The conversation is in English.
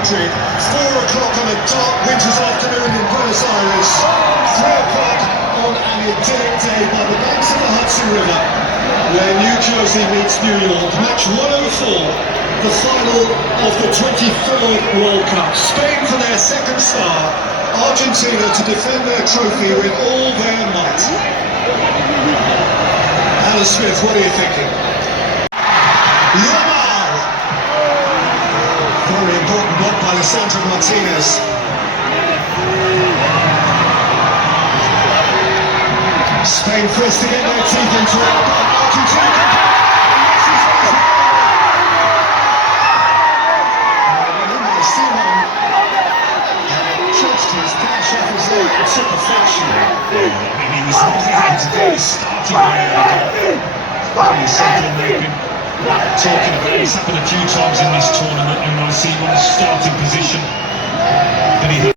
Madrid. 4 o'clock on a dark winter's afternoon in Buenos Aires. 3 o'clock on an idyllic day by the banks of the Hudson River, where New Jersey meets New York. Match 104, the final of the 23rd World Cup. Spain for their second star, Argentina to defend their trophy with all their might. Alan Smith, what are you thinking? Very important block by Lisandro Martinez. Spain first to get their teeth into it, but Argentina trudged his dash off his leg to perfection. He was starting something they've been talking about. It's happened a few times in this tournament, and I see one starting position.